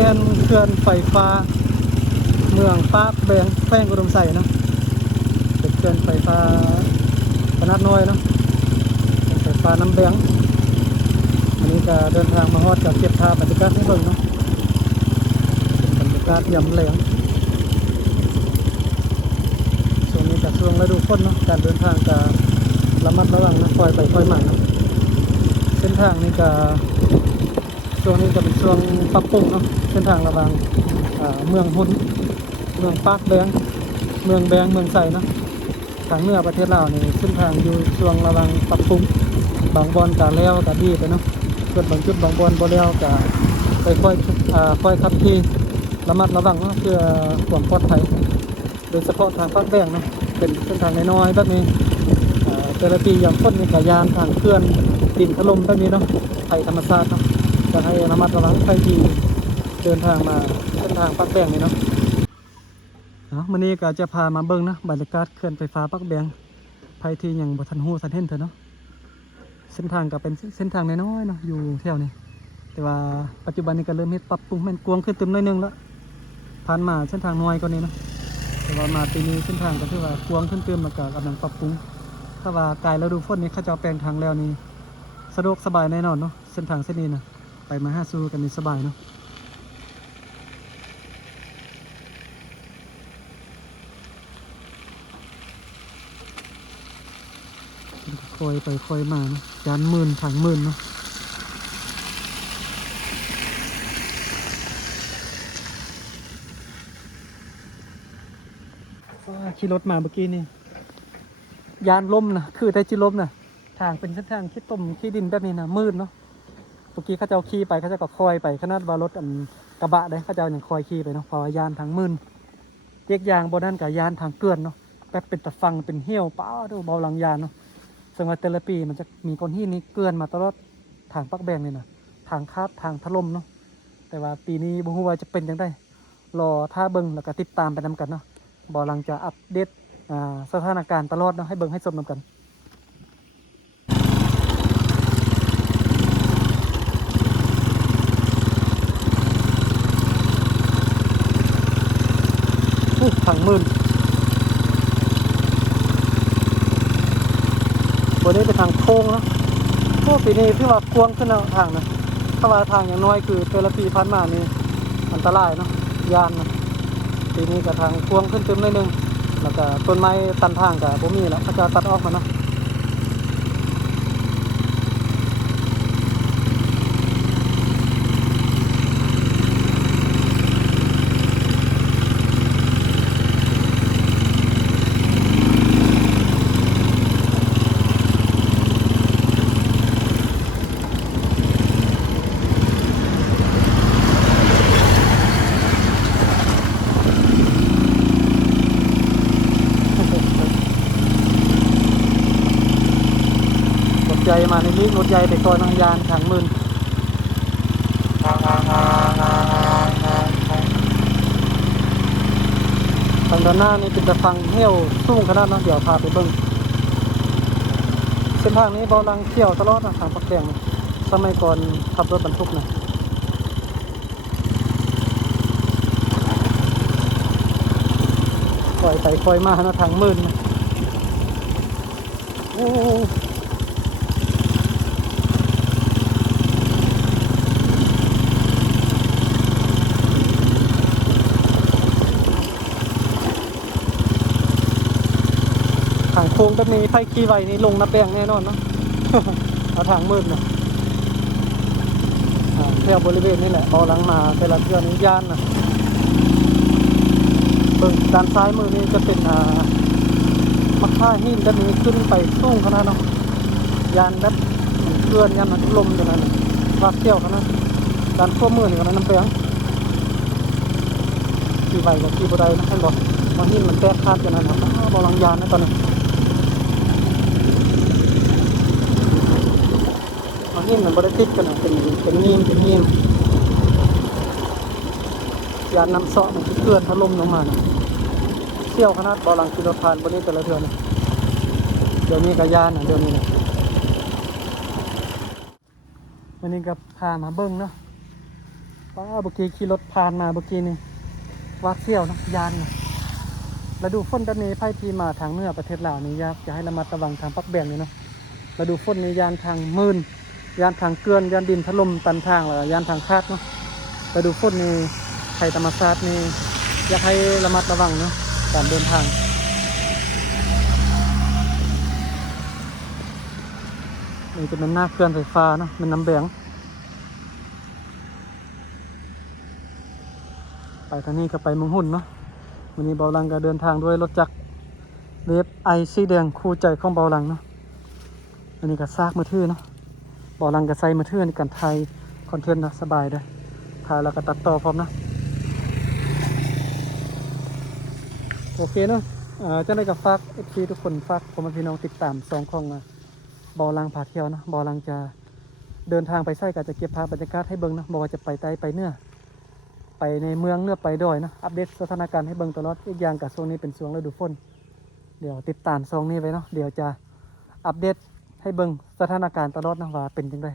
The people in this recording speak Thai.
แม่นเขื่อนไฟฟ้าเมืองปากแบงแขวงอุดมไซเนาะเป็นเขื่อนไฟฟ้าขนาดน้อยเนาะไฟฟ้าน้ำแบงอันนี้ก็เดินทางมาฮอดกับเก็บภาพบรรยากาศให้เบิ่งเนาะบรรยากาศยามแลงช่วงนี้กับช่วงฤดูฝนเนาะการเดินทางก็ระมัดระวังนะคอยไปคอยมาเนาะเส้นทางนี้ก็ช่วงนี้จะเป็นช่วงปรับปรุงเนาะเส้นทางระหว่างเมืองหุ่นเมืองปากแบงเมืองแบงเมืองไซเนาะทางเหนือประเทศลาวนี่เส้นทางอยู่ช่วงระหว่างปรับปรุงบางบอนกะแล้วกะดีไปเนาะส่วนบางจุดบางบอนบ่แล้วกะค่อยขับขี่ระมัดระวังเนาะเพื่อความปลอดภัยโดยเฉพาะทางปากแบงเนาะเป็นเส้นทางน้อยๆแบบนี้แต่ละปีอย่างพ้นนี่กะยานทางเคลื่อนดินถล่มแบบนี้เนาะภัยธรรมชาติเนาะจะให้ระมัดระวังใครที่เดินทางมาเส้นทางปากแบงนี่เนาะวันนี้ก็จะพามาเบิ่งนะบรรยากาศเขื่อนไฟฟ้าปากแบงใครที่ยังบ่ทันฮู้ทันเห็นเถอะเนาะเส้นทางก็เป็นเส้นทางน้อยๆเนาะอยู่แถวนี้แต่ว่าปัจจุบันนี้ก็เริ่มเฮ็ดปรับปรุงแม่นกวางขึ้นเต็มหน่อยนึงแล้วผ่านมาเส้นทางน้อยกว่านี้เนาะแต่ว่ามาปีนี้เส้นทางก็คือว่ากวางขึ้นเต็มแล้วก็กำลังปรับปรุงถ้าว่ากายฤดูฝนนี้เขาจะแปลงทางแล้วนี่สะดวกสบายแน่นอนเนาะเส้นทางเส้นนี้นะไปมาหาสู่กันนี่สบายเนาะคอยไปคอยมาเนาะยานหมื่นทางหมื่นเนาะขี่รถมาเมื่อกี้นี่ยานล่มนะคือได้จิล่มนะทางเป็นเส้นทางขี้ต้มขี้ดินแบบนี้นะมืดเนาะเมื่อกี้เขาจะเอาขี่ไปเขาจะก็คอยไปขนาดว่ารถกระบะได้เขาจะอย่างคอยขี่ไปเนาะเพราะว่ายานทางมืดเรียกยางบนนั้นกับยานทางเกลื่อนเนาะแบบเป็นตะฟังเป็นเหี้ยวป้าดูเบาหลังยานเนาะซึ่งว่าแต่ละปีมันจะมีก้อนหินนี้เกลื่อนมาตลอดทางปักแบงเลยนะทางคาดทางถล่มเนาะแต่ว่าปีนี้บ่ฮู้ว่าจะเป็นยังไงรอท่าเบิ่งแล้วก็ติดตามไปนำกันเนาะบ่หลังจะอัปเดตสถานการณ์ตลอดเนาะให้เบิ่งให้ชมนำกันทางมืนบนนี้เป็นทางโค้งนะพวกปีนี้พี่ว่ากว้างขึ้นแล้วทางนะถ้าว่าทางอย่างน้อยคือแต่ละปีผ่านมานี่อันตรายเนาะยานนะปีนี้ก็ทางกว้างขึ้นเต็มเลยนึงแล้วก็ต้นไม้ตันทางกับผมมีแล้วเขาจะตัดออกมาเนาะรถใหญ่มาในนี้รถใหญ่ไปก่อนยานทางมืนทางด้านหน้านี่เป็นตะฟังเหี้ยวสูงขนาดนั้นเดี๋ยวพาไปเบิ่งเส้นทางนี้เบาลังเที่ยวตลอดนะทางปักแดงสมัยก่อนขับรถบรรทุกนะคอยไปคอยมานะทางมืนนะโอ้ทางโค้งแบบนี้ไฟขี่ไวนี่ลงนับแบงแน่นอนเนาะ เอาทางมืดนะแถวบริเวณนี้แหละเบาหลังมาแต่ละเทือนนี้ย่านนะเบิ่งด้านซ้ายมือนี้จะเป็นมะค่าหินแบบนี้ขึ้นไปสูงขนาดเนาะยานแบบเกลื่อนยานมันลมอย่างนั้นวากเที่ยวขนาดด้านขั้วมือนี่ขนาดน้ำแบงขี่ไวกับขี่บดได้นะท่านบอกมาหินมันแตกขาดอย่างนั้นนะเบาหลังยานนะตอนนี้นี่มันบริติดกันนะเป็นงีมยานน้ำเสาะมันเกลื่อนถล่มลงมานะเที่ยวขนาดบอลังกิโลทานบนนี้แต่ละเดือนเดี๋ยวนี้กับยานนะเดี๋ยวนี้นะวันนี้ก็พามาเบิ้งเนาะ ป้าเมื่อกี้ขี่รถผ่านมาเมื่อกี้นี่วาดเสียวเนาะยานนะฤดูฝนแบบนี้ไพ่ที่มาทางเหนือประเทศลาวนี่อยากจะให้ระมัดระวังทางปักแบงนี่เนาะฤดูฝนนี่ยานทางมื่นยานทางเกลือนยานดินถล่มตันทางแล้วยานทางคาดเนาะฤดูฝนนี่ภัยธรรมชาตินี่อยากให้ระมัดระวังเนาะการเดินทางนี่จะเป็นหน้าเขื่อนไฟฟ้าเนาะเป็นน้ำแบงไปทางนี้ก็ไปเมืองหุ่นเนาะวันนี้เบาลังก็เดินทางด้วยรถจักรเวฟไอสีแดงคู่ใจของเบาลังเนาะอันนี้ก็ซากมือถือเนาะเบาลังก็ใส่มือถือในการถ่ายคอนเทนต์นะสบายเลยถ่ายแล้วก็ตัดต่อพร้อมนะโอเคเนาะจะได้กับฝาก FC ทุกคนฝากผมพี่น้องติดตามสองของเบาลังพาเที่ยวนะเบาลังจะเดินทางไปไส้ก็จะเก็บภาพบรรยากาศให้เบิ่งนะบอกว่าจะไปใต้ไปเหนือไปในเมืองเนื้อไปดอยนะอัปเดตสถานการณ์ให้เบิ่งตลอดอีกอย่างกับช่วงนี้เป็นช่วงฤดูฝนเดี๋ยวติดตามช่วงนี้ไว้เนาะเดี๋ยวจะอัปเดตให้เบิ่งสถานการณ์ตลอดนะว่าเป็นจังได